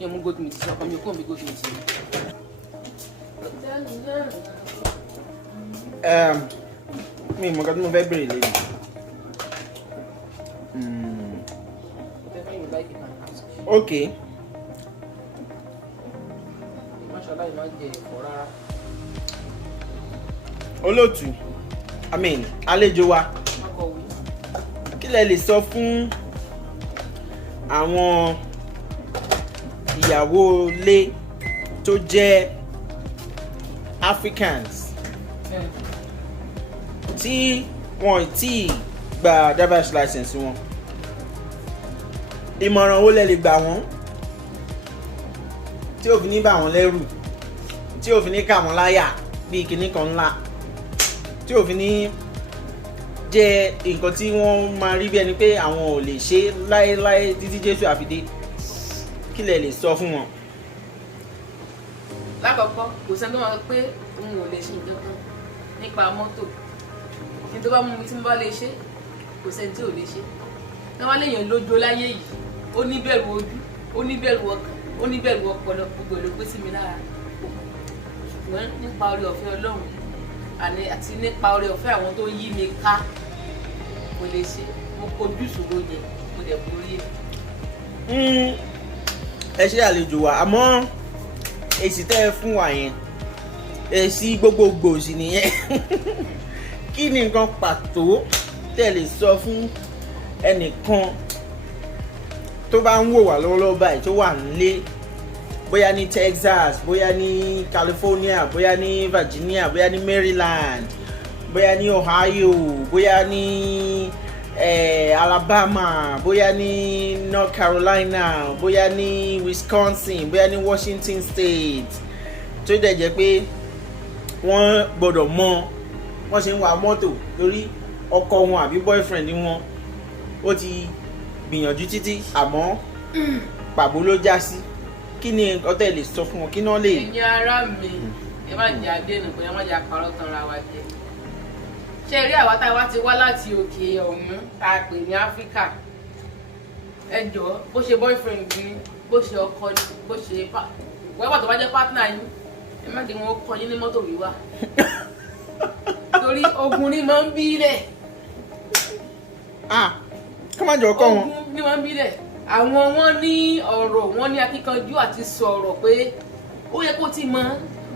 yẹn mú goat meat sí ọkọ mi kò mi goat meat sí. Mi mọ̀ kan tí mo fẹ́ bèrè lẹ́yìn. Whatever you like, you can ask. Okay. Mashallah, you might get for rárá. Olóòtú, àlejò wa, Akọ̀wé. kí lẹ lè sọ fún àwọn ìyàwó ilé tó jẹ́ Africans tí wọn tí gba driver's license wọn? Ìmọ̀ràn wo lẹ lè gbà wọ́n tí ò fi ní bà wọ́n lẹ́rù, tí ò fi ní kà wọ́n láyà bíi kinní kan ńlá, tí ò fi ní jẹ́ nǹkan tí wọ́n máa rí bí ẹni pé àwọn ò lè ṣe láéláé títí Jésù àfidé? Kí lẹ lè sọ fún wọn? Lákọ̀ọ́kọ́ kò sẹ́ni tó máa sọ pé òun ò lè ṣe nǹkan kan nípa mọ́tò. Ní tó bá mú mi tí mo bá lè ṣe, kò sẹ́ni tí ò lè ṣe. Ní wọ́n léèyàn lójó láyé yìí, ó ní bẹ̀rù ojú, ó ní bẹ̀rù ọkàn, ó ní bẹ̀rù ọpọlọ, gbogbo ló pé sí mi lára. Ṣùgbọ́n nípa oore ọ̀fẹ́ Ọlọ́run àti nípa oore ọ̀fẹ́ àwọn tó yí mi ká, mo lè ṣe. Mo kojú ìṣòro yẹn, mo dẹ̀ borí ẹ̀. Ẹ ṣe àlejò wa, àmọ́ èsì tẹ́ ẹ fún wa yẹn, èsì gbogbogbò sì nìyẹn. Kí ni nǹkan pàtó tẹ́ ẹ lè sọ fún ẹnìkan tó bá ń wò wá lọ́wọ́lọ́wọ́ báyìí tó wà nílé, bóyá ní Texas, bóyá ní California, bóyá ní Virginia, bóyá ní Maryland, bóyá ní Ohio, bóyá ní Alabama, bóyá ní North Carolina, bóyá ní Wisconsin, bóyá ní Washington State, tó dẹ̀ jẹ́ pé wọ́n gbọ́dọ̀ mọ wọ́n ṣe ń wa mọ́tò lórí ọkọ wọn àbí boyfriend wọn ó ti gbìyànjú títí àmọ́ pàbó ló já sí. Kí ni ọtẹ lè sọ fún wọn? Kí náà lè. Ẹ̀yin ará mi, ẹ má jẹ́ àdéhùn pé ẹ má jẹ́ àparọ́ tán ra wa jẹ. Ṣé rí àwa tá a wá ti wá láti òkè ọ̀hún tá a pè ní Áfíríkà? Ẹ jọ̀ọ́, bó ṣe boyfriend ni, bó ṣe ọkọ ni, bó ṣe wẹ́wà tó bá jẹ́ partner yín, ẹ má jẹ́ wọn kọ́ yín ní mọ́tò wíwà. Torí ogun ni máa ń bílẹ̀. Ká má jọ kọ́ wọn. Ogun ni máa ń bílẹ̀. Àwọn wọn ní ọ̀rọ̀, wọn ní akíkanjú àti sọ̀rọ̀ pé ó yẹ kó ti mọ̀,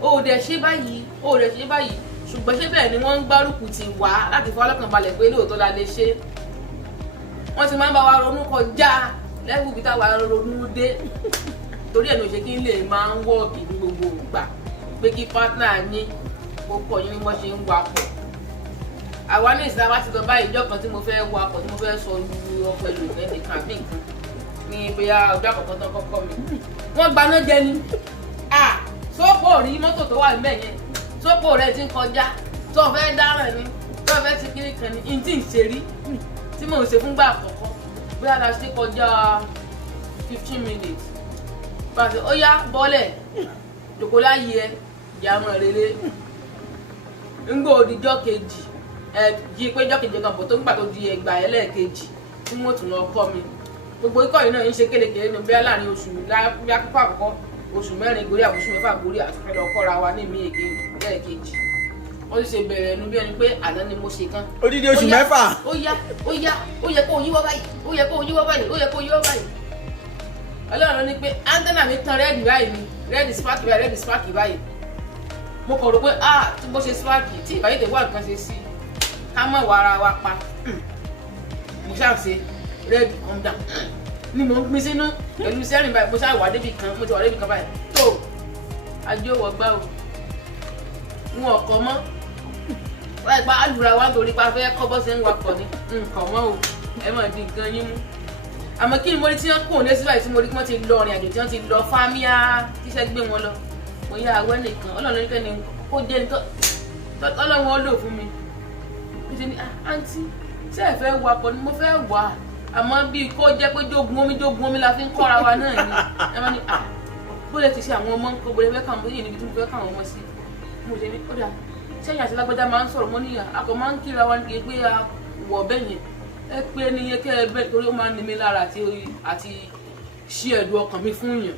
ó dẹ̀ ṣe báyìí, ó dẹ̀ ṣe báyìí. Ṣùgbọ́n ṣé bẹ́ẹ̀ ni wọ́n ń gbárùkù tì wá láti fọ́ ọlọ́kàn balẹ̀ pé lóòótọ́ la lè ṣe. Wọ́n ti máa ń bá wa ronú kọjá lẹ́bùn bí táwa ronú dé. Torí ẹ̀ ló ṣe kí n lè máa ń wọ́ọ̀kì ní gbogbo ìgbà pé kí partner yín kó kọ́ yín bí wọ́n ṣe ń wakọ̀. Àwa ní ìsìn àwa ti lọ bá ìjọ kan tí mo fẹ́ wakọ̀ tí mo fẹ́ sọ lu ọkọ̀ èlò ìfẹ́ nìkan àbí nǹkan ní bóyá ọjọ́ àkọ́kọ́ tán kọ́kọ́ mi. Wọ́n gbaná jẹ ni. Sọ́pọ̀ rí mọ́tò tó wà níbẹ̀ yẹn. Sọ́pọ̀ rẹ̀ ti ń kọjá. Tó fẹ́ dáràn ni. Tó fẹ́ ti kiri kan ni. Ìtì ń ṣe rí. Tí mò ń ṣe fúngbà àkọ́kọ́. Bóyá la ṣe kọjá 15 minutes. Pàṣẹ ó yá bọ́lẹ̀. Jòkó láyé ẹ. Ìyá ọmọ rere. Ń gbọ́ òdìjọ́ kejì. Jí pé jọ́ kejì kan bọ̀ tó ń gbà tó di ẹgbà ẹlẹ́ẹ̀kejì. Tí wọ́n tún lọ kọ́ mi. Gbogbo ikọ̀ yìí náà ń ṣe kélékèlé ní bí láàrin oṣù bí akókò àkọ́kọ́ oṣù mẹ́rin gorí àbúṣù mẹ́fà gorí àtúnfẹ́ lọ kọ́ra wa ní ìmí èké lẹ́ẹ̀kejì. Wọ́n ti ṣe bẹ̀rẹ̀ ẹnu bí ẹni pé àná ni mo ṣe kán. Odidi oṣù mẹ́fà. Ó yá ó yẹ kó yíwọ́ báyìí, ó yẹ kó yíwọ́ báyìí, ó yẹ kó yíwọ́ báyìí. Ọlọ́run ní pé antenna mi tan rẹ́ẹ̀dì báyìí ni rẹ́ẹ̀dì spark báyìí rẹ́ẹ̀dì spark báyìí. Mo kọ̀ rò pé tí bó ṣe spark tí ìbáyé wà nǹkan ṣe sí ká mọ̀ wà ara wa pa. Mo ṣáà ṣe rẹ́ẹ̀dì calm down ni mo ń pín sínú pẹ̀lú sẹ́rìn báyìí mo ṣáà wà débì kan mo ti wà débì kan báyìí tó ajé òwò gbá o n ò kọ́ mọ́ wáyé pa alùra wa nítorí pa fẹ́ kọ́ bọ́ sí ń wakọ̀ ni nǹkan mọ́ o ẹ mọ̀ di nǹkan yín mú àmọ́ kí ni mo rí tí wọ́n kò ní síbáyìí tí mo rí kí wọ́n ti lọ ọ̀rìn àjò tí wọ́n ti lọ fámíà tíṣẹ́ gbé wọn lọ mo yá awẹ́ nìkan ọlọ́run nìkan ni kó jẹ́ ní tọ́lọ́run ó lò fún mi mo ṣe ní àǹtí ṣé ẹ fẹ́ wakọ̀ ni mo fẹ́ wà àmọ́ bíi kó jẹ́ pé jogun omi la fi ń kọ́ra wa náà ni ẹ máa ní bó lè ti ṣe àwọn ọmọ nǹkan bó lè fẹ́ káwọn bóyá níbi tí mo fẹ́ káwọn ọmọ sí mo ṣe ní kódà sẹ́yìn àti lágbájá máa ń sọ̀rọ̀ mọ́ níyà akọ máa ń kíra wa ní pé a wọ̀ bẹ́ẹ̀ yẹn ẹ pé níye kẹ́ ẹ bẹ́ẹ̀ torí ó máa ń ní mi lára àti ṣí ẹ̀dùn ọkàn mi fún yàn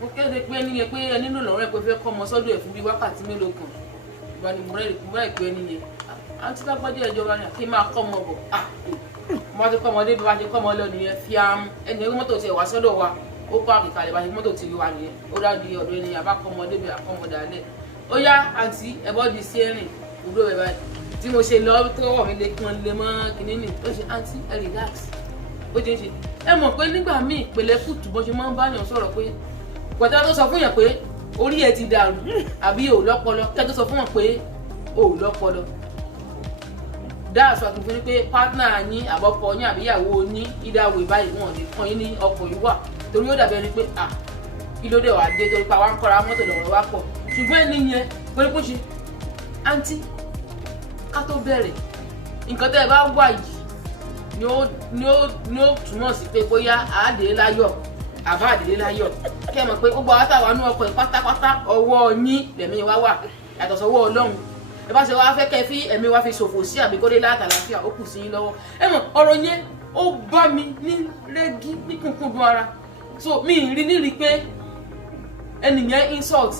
mo kéde pé ẹni yẹn pé ẹni nílò lọ́rọ̀ ẹ̀ pé fẹ́ kọ́ ọmọ sọ́dọ̀ ẹ̀ fún bíi wákàtí mélòó kan ìgbà ni mo rẹ̀ pé ẹni yẹn àti lágbájá ìjọba ni kí n máa kọ́ ọmọ bọ̀ mo bá ti kọ́ ọmọdé bí wọ́n ti kọ́ ọmọ lọ nìyẹn fi ẹni ẹgbẹ́ mọ́tò tiẹ̀ wá sọ́dọ̀ wa ó kọ́ àkìkalẹ̀ bá ti mọ́tò ti wà nìyẹn ó dáàdi ọ̀dọ̀ ẹni àbá kọ́ ọmọdé bí àkọ́ ọmọdé alẹ́ ó yá àǹtí ẹ̀bọ́ di sí ẹ̀rìn òdó rẹ̀ báyìí tí mo ṣe lọ tọwọ́ mi lè kàn lè mọ́ kìnínní ó ṣe àǹtí ẹ relax ó ti ń ṣe ẹ mọ̀ pé nígbà míì ìpele kùtù bó ṣe máa ń bá yàn sọ̀rọ̀ pé pọ̀tẹ́ tó sọ fún yàn pé orí ẹ ti dàrú àbí ò lọ́pọlọ kẹ́ tó sọ fún yàn pé ò lọ́pọlọ dáàsọ àti fún yín pé pátánà yín àbọ̀pọ̀ yín àbíyàwó yín ìdáwó ìbáyìí wọn ò ní kàn yín ní ọkọ̀ yìí wà torí ó dàbí ẹni pé kí ló dé wàá dé torí pa wá ń kọ́ra mọ́tò lọ́rọ̀ wá pọ̀ ṣùgbọ́n ẹni yẹn pé kó ṣe àǹtí ká tó bẹ̀rẹ̀ nǹkan tẹ́ ẹ bá wà yìí ni ó túmọ̀ sí pé bóyá àádé láyọ̀ àbá àdé láyọ̀ kí ẹ mọ̀ pé gbogbo àwọn táwa nú ọkọ̀ yìí pátápátá ọwọ́ yín lẹ̀mí wá wà yàtọ̀ sọ́wọ́ Ọlọ́run ẹ bá ṣe wá fẹ́ kẹ́ fi ẹ̀mí wá fi ṣòfò sí àbí kó dé látàlàáfíà ó kù sí yín lọ́wọ́ ẹ mọ̀ ọ̀rọ̀ yẹn ó bá mi ní rẹ́gí ní kúnkún ara so mi ì rí nírí pé ẹnìyẹn insult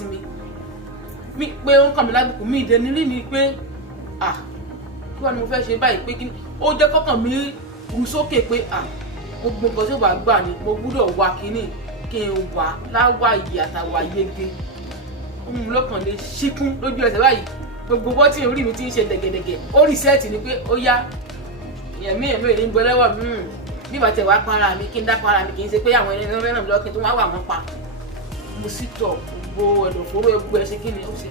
mi pé ó ń kàn mí lábùkù mi ìdẹ nírí ni pé kí wàá ni mo fẹ́ ṣe báyìí pé kí ni ó jẹ́ kọ́kàn mi rú sókè pé gbogbo nǹkan tí ó bá gbà ni mo gbúdọ̀ wá kínní kí n wà láwà yìí àtàwà yege ohun lọ́kàn lè ṣíkún lójú ẹsẹ̀ báyìí gbogbo bọ́tì orí mi ti ń ṣe dẹ̀gẹ̀dẹ̀gẹ̀ ó rí sẹ́ẹ̀tì ni pé ó yá ẹ̀mí ìní ń bọ́ lẹ́wọ̀ bí bàtẹ̀ wá para mi kí n dá para mi kì í ṣe pé àwọn ẹni rẹ́ràn mi lọ́kìn tó wá wà wọ́n pa mo sì tọ̀ gbogbo ẹ̀dọ̀fóró ẹgbẹ́ ẹṣin kí ni ó ṣe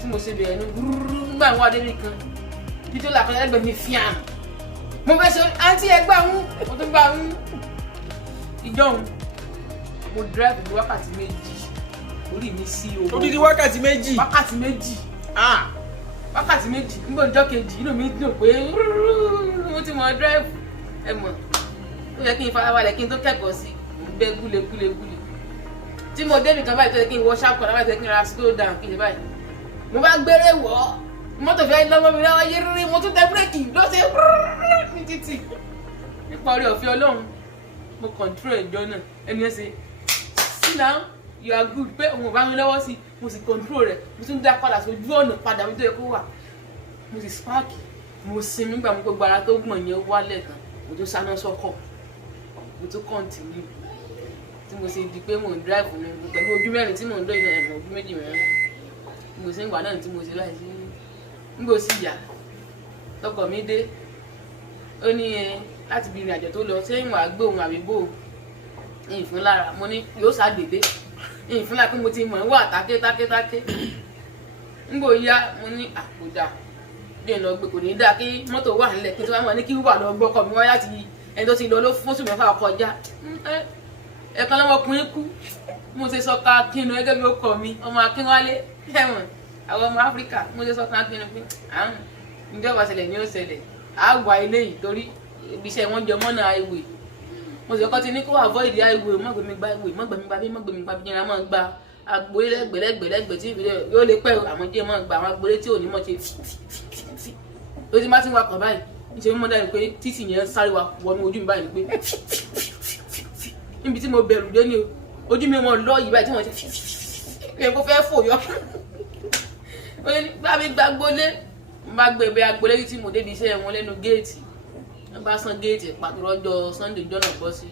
tí mo ṣe bẹ̀rẹ̀ ní gbúrúrú nígbà wọn adé nìkan títí ó làkàn ẹgbẹ́ mi fíàn mo fẹ́ ṣe àǹtí ẹgbà ń mo tún gbà ń ìjọun mo drive ní wákàtí méjì orí mi sí owó odidi wákàtí méjì wákàtí méjì nígbà ọjọ́ kejì inú mi dùn pé mo ti mọ drive ẹ mọ̀ ó yẹ kí n farabalẹ̀ kí n tó kẹ́kọ̀ọ́ sí bẹ́ gúlegúle tí mo dé nìkan báyìí tó yẹ kí n wọ ṣáàpù náà báyìí tó yẹ kí n ra slow down kí n ṣe báyìí mo bá gbére wọ̀ ọ́ mọ́tò fẹ́ lọ́mọ mi lọ́wọ́ yé rírí mo tún tẹ bírèkì ló ṣe ní títì nípa orí ọ̀fẹ́ Ọlọ́run mo control ẹ̀jọ́ náà ẹni ẹ ṣe sí náà you are good pé òun ò bá mi lọ́wọ́ sí mo sì control rẹ̀ mo tún dá padà sójú ọ̀nà padà mi tó yẹ kó wà mo sì spark mo sinmi gbà mo gbogbo ara tó gbọ̀n yẹn wálẹ̀ kan mo tún sáná sọ́kọ̀ mo tún continue tí mo ṣe di pé mò ń drive ní pẹ̀lú ojú mẹ́rin tí mò ń dọ́ ìnáyà ojú méjì mẹ́rin mo ṣe ń gbà náà tí mo ṣe láì sí nígbò sí ìyá tọkọ mi dé ó ní láti bí ìrìn àjò tó lọ ṣé ìwọ̀n àgbé òun àbíbò ìfún lára mo ní yóò ṣàdédé ìfún lára pé mo ti mọ̀ wà tákétákétáké nígbò yá mo ní àkódà bí ìlọ gbé kò ní dáa kí mọ́tò wà nílẹ̀ kí n tó wá mọ̀ ní kí wà lọ gbọ́kọ̀ mi wá láti ẹni tó ti lọ ló fún sùn mẹ́fà kọjá ẹ̀kan lọ́mọkùnrin kú mo ṣe sọ ká kínú gẹ́gẹ́ bí ó kọ mi ọmọ Akínwálé ẹ̀wọ̀n àwọn ọmọ Áfíríkà mo ṣe sọ ká kínú pé àrùn ìjọba ṣẹlẹ̀ ní ó ṣẹlẹ̀ àgbà ilé yìí torí ibi iṣẹ́ wọn jọ mọ́nà highway mo sì kọ́ ti ní kó avoid highway mọ́gbẹ̀mí gba highway mọ́gbẹ̀mí gba bí jẹ́ra máa gba agboolé lẹ́gbẹ̀lẹ́gbẹ̀lẹ́gbẹ̀ tí yóò lè pẹ́ àwọn jẹ́ máa gba àwọn agboolé tí ò ní mọ̀ ṣe ó ti má ti ń wakọ̀ báyìí níṣẹ́ mímọ́ dáa ni pé títì yẹn sáré wa wọnú ojú mi báyìí ni pé níbi tí mo bẹ̀rù dé ní ojú mi wọn lọ yìí báyìí tí wọ́n ṣe pé kó fẹ́ fò yọ ó ní bá mi gba agboolé mo bá gbé ibẹ̀ agboolé tí mo débi iṣẹ́ wọn lẹ́nu géètì wọ́n bá san géètì pàtó lọ́jọ́ Sunday jọ́nà bọ́ sí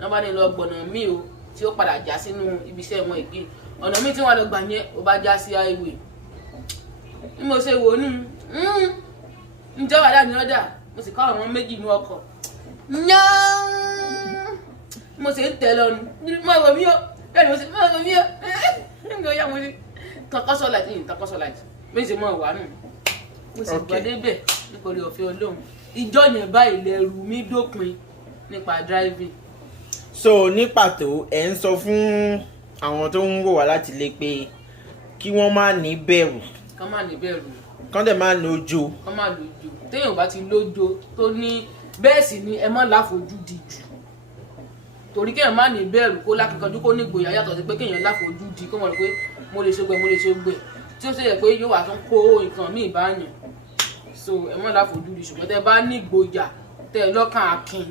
wọ́n bá ní lọ gbọ̀nà míì o tí ó padà já sínú ibi iṣẹ́ wọn ìgbé ọ̀nà míì tí wọ́n lọ gbà yẹn ó bá já sí highway bí mo ṣe wò ó nù ìjọba dà ní ọ̀dà mo sì kọ́ àwọn méjì ní ọkọ̀ mo sì ń tẹ̀ lọ́nu mọ̀ wọ̀ mí o bẹ́ẹ̀ ni mo sì mọ̀ wọ̀ mí o nígbà yà mo ní takọ́sọ̀láìtì yìí takọ́sọ̀láìtì méjì mọ̀ wà nù mo sì gbọ́ débẹ̀ nítorí ọ̀fẹ́ Ọlọ́run ìjọ yẹn báyìí lẹ́rù mi dópin nípa driving. so ní pàtó ẹ̀ ń sọ fún àwọn tó ń wò wá láti lé pé kí wọ́n má ní bẹ̀rù kán má ní bẹ̀rù kán dẹ̀ má lójo kán má lójo téèyàn bá ti lójo tó ní bẹ́ẹ̀ sì ni ẹ má láfojú di jù torí kéèyàn má ní bẹ̀rù kó lákìkanjú kó ní ìgboyà yàtọ̀ sí pé kéèyàn láfojú di kó mọ̀ pé mo lè ṣe gbẹ tí ó sì yẹ pé yóò wà tún kó nǹkan míì bá yàn so ẹ má láfojú di ṣùgbọ́n tẹ bá ní ìgboyà tẹ lọ́kàn akin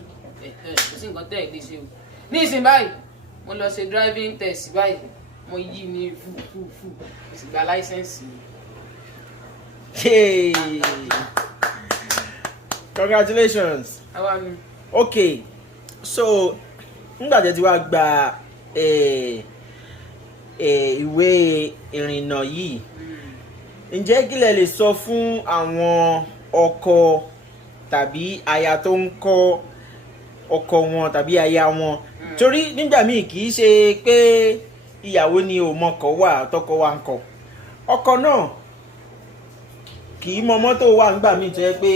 kò sí nǹkan tẹ ẹ lè ṣe o ní ìsìn báyìí mo lọ ṣe driving test báyìí mo yí ní fúfúfú mo sì gba láísẹ̀nsì mi. Hey. Congratulations. àwa ni Okay, so nígbà tí wàá gba ìwé ìrìnnà yìí, ǹjẹ́ kí lẹ lè sọ fún àwọn ọkọ tàbí aya tó ń kọ́ ọkọ wọn tàbí aya wọn? Torí nígbà míì kì í ṣe pé ìyàwó ni ò mọkọ wà tọkọ wa ń kọ, ọkọ náà kì í mọ mọ́tò wà nígbà míì tó yẹ pé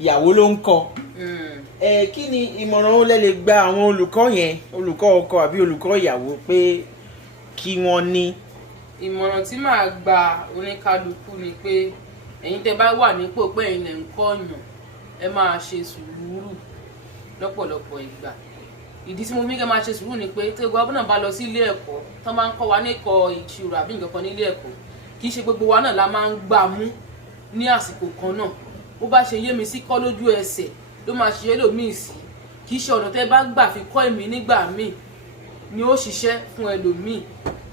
ìyàwó ló ń kọ́. Kí ni ìmọ̀ràn ó lẹ lè gba àwọn olùkọ́ yẹn, olùkọ́ ọkọ àbí olùkọ́ ìyàwó pé kí wọ́n ní? ìmọ̀ràn tí màá gba oníkálukú ni pé ẹ̀yin tẹ́ bá wà nípò pé ẹ̀yin lẹ̀ ń kọ́yàn ẹ máa ṣe sùúrù lọ́pọ̀lọpọ̀ ìgbà. ìdí tí mo fi kẹ́ máa ṣe sùúrù ni pé tí gbogbo náà bá lọ sí ilé ẹ̀kọ́ tán máa ń kọ́ wa níkọ̀ ìṣirò àbí nǹkan kan nílé ẹ̀kọ́, kì í ṣe gbogbo wa náà la máa ń gbà mú ní àsìkò kan náà. bó bá ṣe yé mi sí kọ́ lójú ẹsẹ̀ ló máa ṣe ẹlòmíì sí. kì í ṣe ọ̀nà tẹ́ bá gbà fi kọ́ èmi nígbà míì ni ó ṣiṣẹ́ fún ẹlòmíì.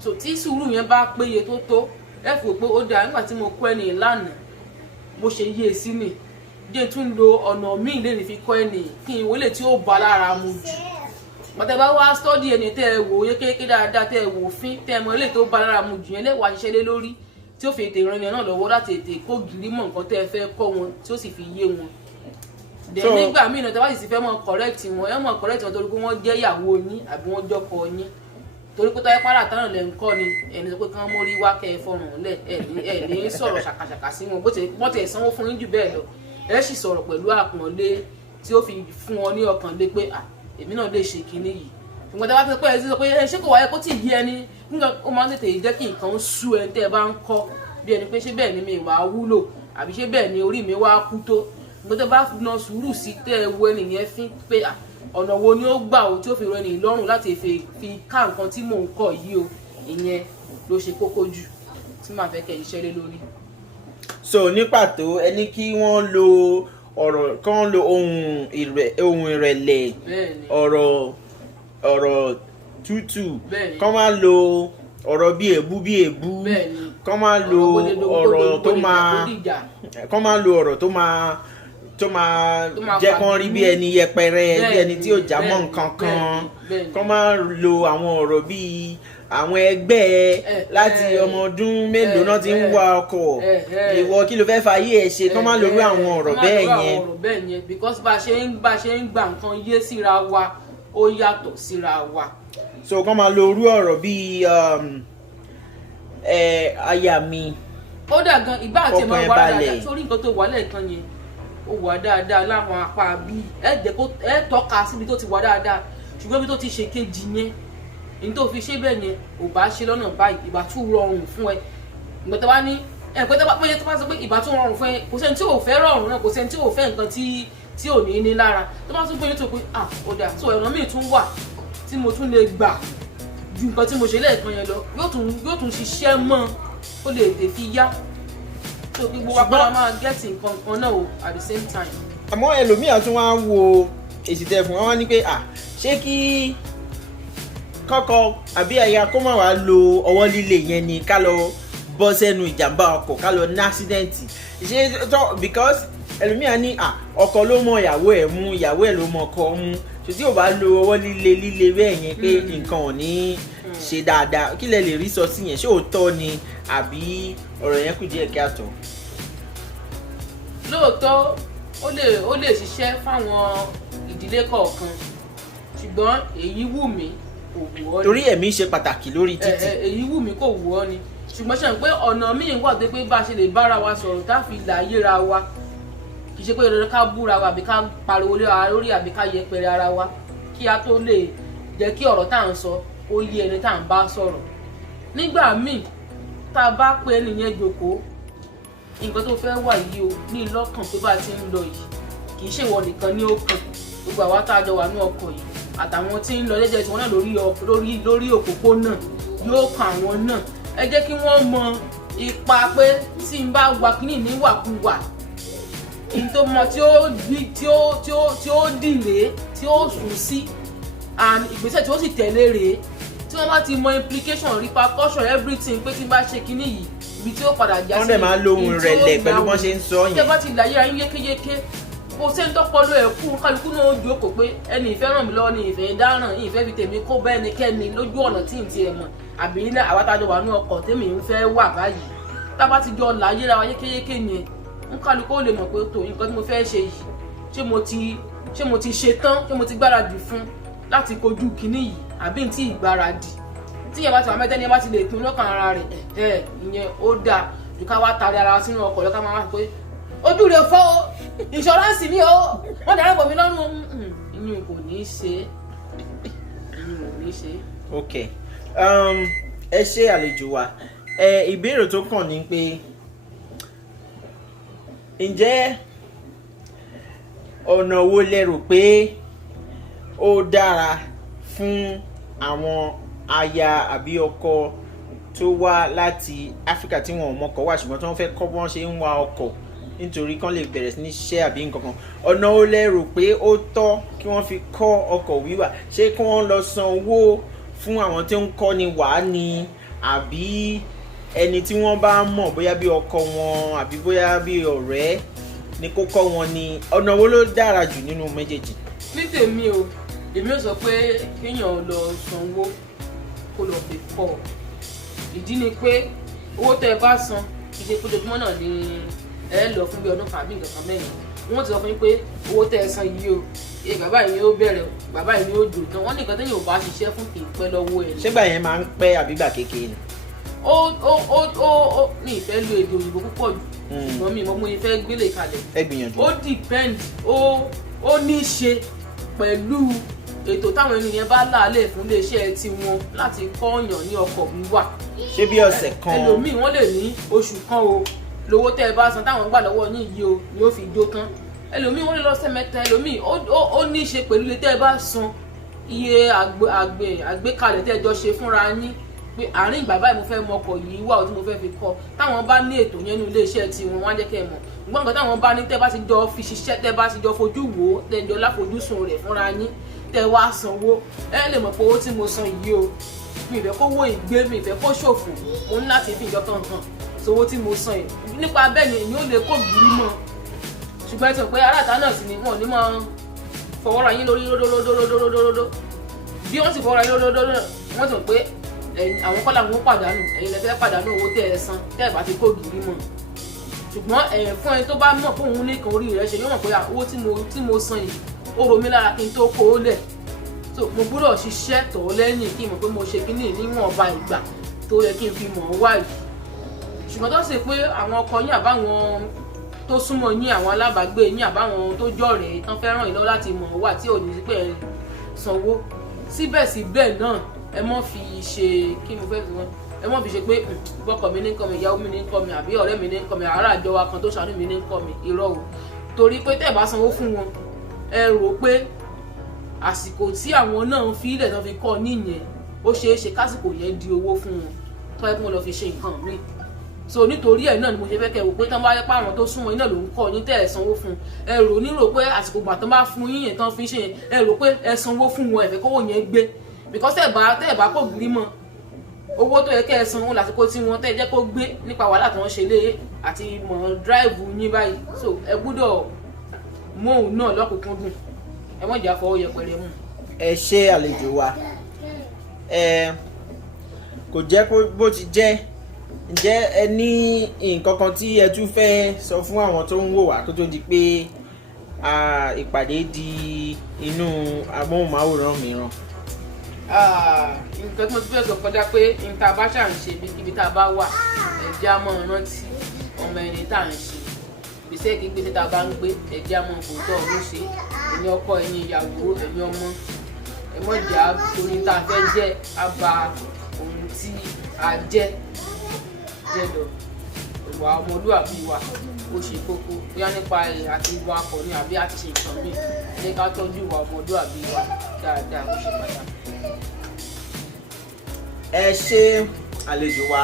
so tí sùúrù yẹn bá péye tó ẹ fò pé ó dáa nígbà tí mo kọ́ ẹni ìlànà mo ṣe yé e sí ni jẹ́ tún lo ọ̀nà míì lè fi kọ́ ẹni kí n wọlé tí ó bá lára mu jù. bàtẹ́ bá wá stọ́dì ẹni tẹ́ ẹ wò ó yé kéékèé dáadáa tẹ́ ẹ wò fín tẹ́ ẹ mọ ilé tó bá lára mu jù yẹn lẹ́wàá ṣiṣẹ́ lé lórí tí ó fi ètè ìran yẹn náà lọ́wọ́ láti ètè kó gírí mọ̀ nǹkan tẹ́ ẹ fẹ́ kọ́ wọn tí ó sì fi yé wọn. dẹ̀ nígbà míì náà tẹ́ bá sì ti fẹ́ mọ̀ correct wọn ẹ mọ̀ correct wọn torí pé wọ́n jẹ́ ìyàwó yín àbí wọ́n jọ́kọ yín. torí pé táyé pàrà tánà lẹ́ ń kọ́ ni ẹni sọ pé kán mórí wá kẹ́ ẹ fọrùn lẹ̀ ẹ̀ ní sọ̀rọ̀ ṣàkàṣàkà sí wọn bó ti sanwó fún yín jù bẹ́ẹ̀ lọ ẹ sì sọ̀rọ̀ pẹ̀lú àpọ̀nlé tí ó fi fún wọn ní ọkàn lé pé èmi náà lè ṣe kinní yìí. ṣùgbọ́n tí a bá ti pẹ́ ẹ ti sọ pé ṣé kò wáyé kó tì yí ẹni nígbà ó máa ń tètè jẹ́ kí nǹkan sú ẹ tẹ́ ẹ bá ń kọ́ bí ẹni pé ṣé bẹ́ẹ̀ ni mi wà á wúlò àbí ṣé bẹ́ẹ̀ ni orí mi wá kú tó. ṣùgbọ́n tí a bá na sùúrù sí tẹ́ ẹ wo ẹnìyẹn fín pé ọ̀nà wo ni ó gbà ó tí ó fi rọ ẹnìyàn lọ́rùn láti fi ká nǹkan tí mò ń kọ́ yìí o, ìyẹn ló ṣe kókó jù tí màá fẹ́ kẹ́ iṣẹ́ lé lórí. So ní pàtó ẹni kí wọ́n lo ọ̀rọ̀ kan lo ohun ìrẹ̀lẹ̀, ọ̀rọ̀ tútù, kán máa lo ọ̀rọ̀ bí èébú, kán máa lo ọ̀rọ̀ tó máa jẹ́ kán rí bí ẹni yẹpẹrẹ, bí ẹni tí ò já mọ́ nǹkan kan, kán máa lo àwọn ọ̀rọ̀ bíi àwọn ẹgbẹ́ láti ọmọ ọdún mélòó náà ti ń wa ọkọ̀, ìwọ kí ló fẹ́ fàyè ẹ̀ ṣe, kán máa lo irú àwọn ọ̀rọ̀ bẹ́ẹ̀ yẹn. because bá a ṣe ń gbà nǹkan yé síra wa ó yàtọ̀ síra wa. So kán máa lo irú ọ̀rọ̀ bíi aya mi, ó dà gan ìgbà àti ẹ̀mọ́ wà dáadáa sórí nǹkan tó wà lẹ́ẹ̀kan yẹn ó wà dáadáa láwọn apá bí ẹ tọ́ka síbi tó ti wà dáadáa ṣùgbọ́n ibi tó ti ṣe kejì yẹn ní tó fi ṣe bẹ́ẹ̀ yẹn ò bá ṣe lọ́nà báyìí ìbá tún rọrùn fún ẹ. ìgbà tó bá ní ẹ̀pẹ́ tó bá pé tó bá sọ pé ìbá tún rọrùn fún ẹ kò sẹ́ni tí ò fẹ́ rọrùn náà kò sẹ́ni tí ò fẹ́ nǹkan tí ò ní lára tó bá tún pé nítorí pé ó dà so ọ̀nà míì tún wà tí mo tún lè gbà ju nǹkan tí mo ṣe lẹ́ẹ̀kan yẹn lọ yóò tún ṣiṣẹ́ mọ́ ó lè tè fi yá tó kí gbogbo apá máa gẹ́tì nǹkan kan náà o at the same time. àmọ́ ẹlòmíà tún wá wo èsì tẹ̀ fún wọn ní pé ṣé kí kọ́kọ́ àbí aya kó má wàá lo ọwọ́ líle yẹn ni ká lọ bọ́ sẹ́nu ìjàmbá ọkọ̀ ká lọ ní ásídẹ́ǹtì ṣé tó because ẹlòmíà ní ọkọ ló mọ ìyàwó ẹ̀ mú ìyàwó ẹ̀ ló mọ ọkọ mú ṣùgbọ́n tí ò bá lo ọwọ́ líle bẹ́ẹ̀ yẹn pé nǹkan ò ní ṣe dáadáa kí lẹ lè rí sọ sí yẹn ṣé òótọ́ ni àbí ọ̀rọ̀ yẹn kù díẹ̀ kí á tọ̀. lóòótọ́ ó lè ṣiṣẹ́ fáwọn ìdílé kọ̀ọ̀kan ṣùgbọ́n èyí wù mí kò wù ọ́ ni. torí ẹ̀mí ṣe pàtàkì lórí títì. èyí wù mí kò wù ọ́ ni ṣùgbọ́n ṣe pé ọ̀nà míì wà tó pé bá a ṣe lè bára wa sọ̀rọ̀ tá a fi là yéra wa kì í ṣe pé dandan ká búra wa àbí ká pariwo lé ara lórí àbí ká yẹpẹrẹ ara wa kí a tó lè jẹ́ kí ọ̀rọ̀ tá à ń sọ ó yé ẹni tá à ń bá sọ̀rọ̀. nígbà míì tá a bá pé ẹnìyẹn jókòó nǹkan tó fẹ́ wà yìí o ní lọ́kàn pé bá a ti ń lọ yìí kì í ṣèwọ nìkan ní ọkàn gbogbo àwa tá a jọ wà ní ọkọ̀ yìí àtàwọn tí ń lọ jẹ́jẹ́ tí wọ́n náà lórí òpópónà yóò kan àwọn náà ẹ jẹ́ kí wọ́n mọ ipa pé tí n bá wa kíní níwàkuwà n tó mọ tí ó dìré tí ó sùn sí and ìgbésẹ̀ tí ó sì tẹ̀lé rèé tí wọ́n bá ti mọ implication repercussion everything pé tí n bá ṣe kinní yìí ibi tí ó padà já sí. wọ́n dẹ̀ máa lóhun rẹ̀lẹ̀ pẹ̀lú bọ́n ṣe ń sọ yẹn. tẹ́ bá ti láyé ayé yékéyéké kò sẹ́ni tó pọ̀ ló ẹ̀ kú kálukú náà ó jókòó pé ẹni ìfẹ́ ràn mí lọ́wọ́ ni ìfẹ́ dáràn ìfẹ́ fi tèmi kó bá ẹnikẹ́ni lójú ọ̀nà tí n ti ẹ̀ mọ̀ àbí ilé àwa tájọ wà ní ọkọ̀ tèmi ń fẹ́ wà báyìí tá a bá ti jọ láyé ra wa yékéyéké yẹn ń kálukú ó lè mọ̀ pé tó nǹkan tí mo fẹ́ ṣe yìí ṣé mo ti ṣe tán ṣé mo ti gbáradì fún láti kojú kinní yìí àbí n tí ìgbáradì tí yẹn bá ti wà mẹ́tẹ́ni yẹn bá ti lè pin lọ́kàn ara rẹ̀ ìyẹn ó dáa ju ká wá tari ara sínú ọkọ̀ lọ́kàn máa wá pé ojú rẹ̀ fọ́ o ìṣọ́ránsì mi o wọ́n dára bọ̀ mí lọ́rùn ìyẹn kò ní í ṣe ok ẹ ṣe àlejò wa ìbéèrè tó kàn ní pé ǹjẹ́ ọ̀nà wo lẹ rò pé ó dára fún àwọn aya àbí ọkọ tó wá láti Áfíríkà tí wọn ò mọkọ̀ wá ṣùgbọ́n tí wọ́n fẹ́ kọ́ bí wọ́n ṣe ń wa ọkọ̀ nítorí kán lè bẹ̀rẹ̀ sí ní ṣiṣẹ́ àbí nǹkan kan ọ̀nà ó lẹ rò pé ó tọ́ kí wọ́n fi kọ́ ọkọ̀ wíwà ṣé kí wọ́n lọ san owó fún àwọn tí ń kọ́ ni wàá ni àbí ẹni tí wọ́n bá mọ̀ bóyá bí ọkọ wọn àbí bóyá bí ọ̀rẹ́ ni kó kọ́ wọn ni ọ̀nà wo ló dára jù nínú méjèèjì. ní tèmi o èmi ò sọ pé kéèyàn lọ sanwó kó lọ fi kọ́ ìdí ni pé owó tẹ́ ẹ bá san kì í ṣe fojoojúmọ́ náà ni ẹ lọ fún bí ọdún kan àbí nǹkan kan mẹ́rin wọ́n ti sọ fún yín pé owó tẹ́ ẹ san yìí o bàbá yìí ni ó bẹ̀rẹ̀ bàbá yìí ni ó dùn tán wọ́n ní nǹkan téèyàn ò bá ṣiṣẹ́ fún kì í pẹ́ lọ́wọ́ ẹ̀. ṣégbà yẹn máa ń pẹ́ àbígbà kékeré ni. ó ní ìfẹ́ lo èdè òyìnbó púpọ̀ jù ṣùgbọ́n mi mo ìfẹ́ gbélé kalẹ̀. ẹ gbìyànjú. ó depend ó ní í ṣe pẹ̀lú ètò táwọn ènìyàn bá láàlẹ̀ fún iléeṣẹ́ tiwọn láti kọ́ọ̀yàn ní ọkọ̀ wíwà. ṣé bí ọ̀sẹ̀ kan. ẹlòmíì wọ́n lè ní oṣù kan o lówó tẹ́ ẹ bá san táwọn gbà lọ́wọ́ yín yìí o ni ó fi jó tán ẹlòmíì wọ́n lè lọ́sẹ̀ mẹ́ta ẹlòmíì ó ní í ṣe pẹ̀lú ilé tẹ́ ẹ bá san iye àgbékalẹ̀ tẹ́ ẹ jọ ṣe fúnra yín pé àárín ìgbà báyìí mo fẹ́ mọ ọkọ̀ yìí wà ó tí mo fẹ́ fi kọ́ táwọn bá ní ètò yẹn ní iléeṣẹ́ tiwọn wọ́n á jẹ́ kẹ́ ẹ mọ̀ gbọ́n nǹkan táwọn bá ní tẹ́ bá ti jọ fi ṣiṣẹ́ tẹ́ bá ti jọ fojú wò ó tẹ́ jọ láfojúsùn rẹ̀ fúnra yín tẹ́ wá sanwó ẹ lè mọ̀ pé owó tí mo san yìí o mi ìfẹ́ kó wó ìgbé mi ìfẹ́ kó ṣòfò mo ní láti fi ìjọ kankan sowó tí mo san yìí nípa bẹ́ẹ̀ ni èyí ò lè kó gírí mọ́ ṣùgbọ́n ẹ ti mọ̀ pé aráàta náà sì ni wọn ò ní mọ fọwọ́ra yín lórí ródóródóródóródó bí wọ́n sì fọwọ́ra yín ródóródó wọ́n ti mọ̀ pé àwọn kọ́lá wọn pàdánù ẹ̀yin lè fẹ́ pàdánù owó tẹ́ ẹ san tẹ́ ẹ bá ti kó gírí mọ́ ṣùgbọ́n fún ẹni tó bá mọ̀ fún òun nìkan orí rẹ̀ ṣe yóò mọ̀ pé owó tí mo san yìí ó ro mí lára kí n tó kó o lẹ̀ so mo gbọ́dọ̀ ṣiṣẹ́ tọ̀ ọ́ lẹ́yìn kí n mọ̀ pé mo ṣe kíní níwọ̀nba ìgbà tó yẹ kí n fi mọ̀ ọ́ wá yìí ṣùgbọ́n tó ṣe pé àwọn ọkọ yín àbáwọn tó súnmọ́ yín àwọn alábàágbé yín àbáwọn tó jọ̀rẹ́ tán fẹ́ràn yín lọ́wọ́ láti mọ̀ ọ́ wà tí ò ní sí pé ẹ sanwó síbẹ̀síbẹ̀ náà ẹ mọ́ fi ṣe kí mo fẹ́ fi wọ́n ẹ mọ́ fi ṣe pé bọ́kọ mi ní nǹkan mi ìyàwó mi ní nǹkan mi àbí ọ̀rẹ́ mi ní nǹkan mi ará àjọ wa kan tó ṣàánú mi ní nǹkan mi irọ́ o torí pé tẹ́ ẹ bá sanwó fún wọn ẹ rò pé àsìkò tí àwọn náà ń fi ilẹ̀ tán fi kọ́ níyẹn ó ṣeé ṣe kásìkò yẹn di owó fún wọn tó yẹ kí wọ́n lọ fi ṣe nǹkan míì so nítorí ẹ̀ náà ni mo ṣe fẹ́ kẹ́ wò pé tán bá yẹ pé àwọn tó súnmọ́ iná ló ń kọ́ yín tẹ́ ẹ sanwó fún ẹ rò nírò pé àsìkò gbà tán bá fún yín yẹn tán fi ṣe yẹn ẹ rò pé ẹ sanwó fún wọn ẹ fẹ́ kówó yẹn gbé because tẹ́ ẹ bá kò gírí mọ́ owó tó yẹ kẹ́ ẹ sanwó lásìkò tí wọ́n tẹ́ ẹ jẹ́ kó gbé nípa wàhálà tí wọ́n ṣe lé àti mọ̀ dráìvù yín báyìí so ẹ gbúdọ̀ mú òun náà lọ́kùnkúndùn ẹ mọ̀ jà fọwọ́ yẹpẹrẹ mú. ẹ ṣe àlejò wa kò jẹ́ bó ti jẹ́ ǹjẹ́ ẹ ní nǹkan kan tí ẹ tún fẹ́ sọ fún àwọn tó ń wò wá kó tó di pé ìpàdé di inú amóhùnmáwòrán mìíràn. nǹkan tí mo ti fẹ́ sọ kọjá pé nǹkan bá ṣà ń ṣe ibi tá a bá wà ẹ̀jẹ̀ á mọ̀ rántí ọmọ ẹni tá à ń ṣe gbèsè gbígbé tá a bá ń gbé ẹ̀jẹ̀ á mọ̀ òótọ́ ọdún ṣe ẹ̀yin ọkọ ẹ̀yin ìyàwó ẹ̀yin ọmọ ẹ̀mọ́jà torí tá a fẹ́ jẹ́ àbá ohun tí a jẹ́ jẹ́dọ̀ ìwà ọmọlúwàbí wa ó ṣe kókó bóyá nípa àti ìwà akọni àbí àti ṣe nǹkan míì ní ká tọ́jú ìwà ọmọlúwàbí wa dáadáa ó ṣe pàtàkì. ẹ ṣe àlejò wa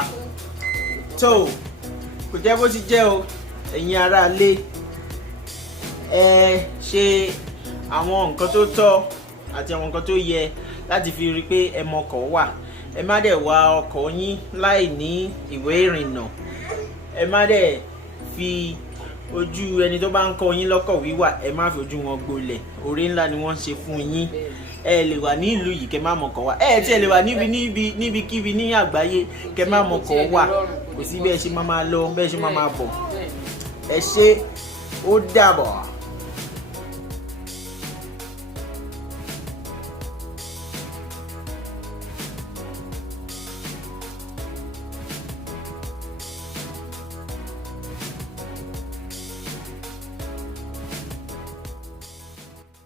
tó kò jẹ́ bó ti jẹ́ o ẹ̀yin aráalé ẹ ṣe àwọn nǹkan tó tọ́ àti àwọn nǹkan tó yẹ láti fi rí pé ẹ mọ ọkọ̀ wà. Ẹ má dẹ̀ wa ọkọ̀ yín láì ní ìwé ìrìnnà. Ẹ má dẹ̀ fi ojú ẹni tó bá ń kọ́ yín lọ́kọ̀ wíwà, ẹ má fi ojú wọn gbolẹ̀. Oore ńlá ni wọ́n ṣe fún yín. Ẹ lè wà ní ìlú yìí kẹ́ má mọ̀kọ̀ wà. Ẹ tiẹ̀ lè wà níbikíbi ní àgbáyé kẹ́ má mọ̀kọ̀ wà. Kò sí bẹ́ẹ̀ ṣe máa lọ, bẹ́ẹ̀ ṣe máa bọ̀. Ẹ ṣé, ó dàbọ̀.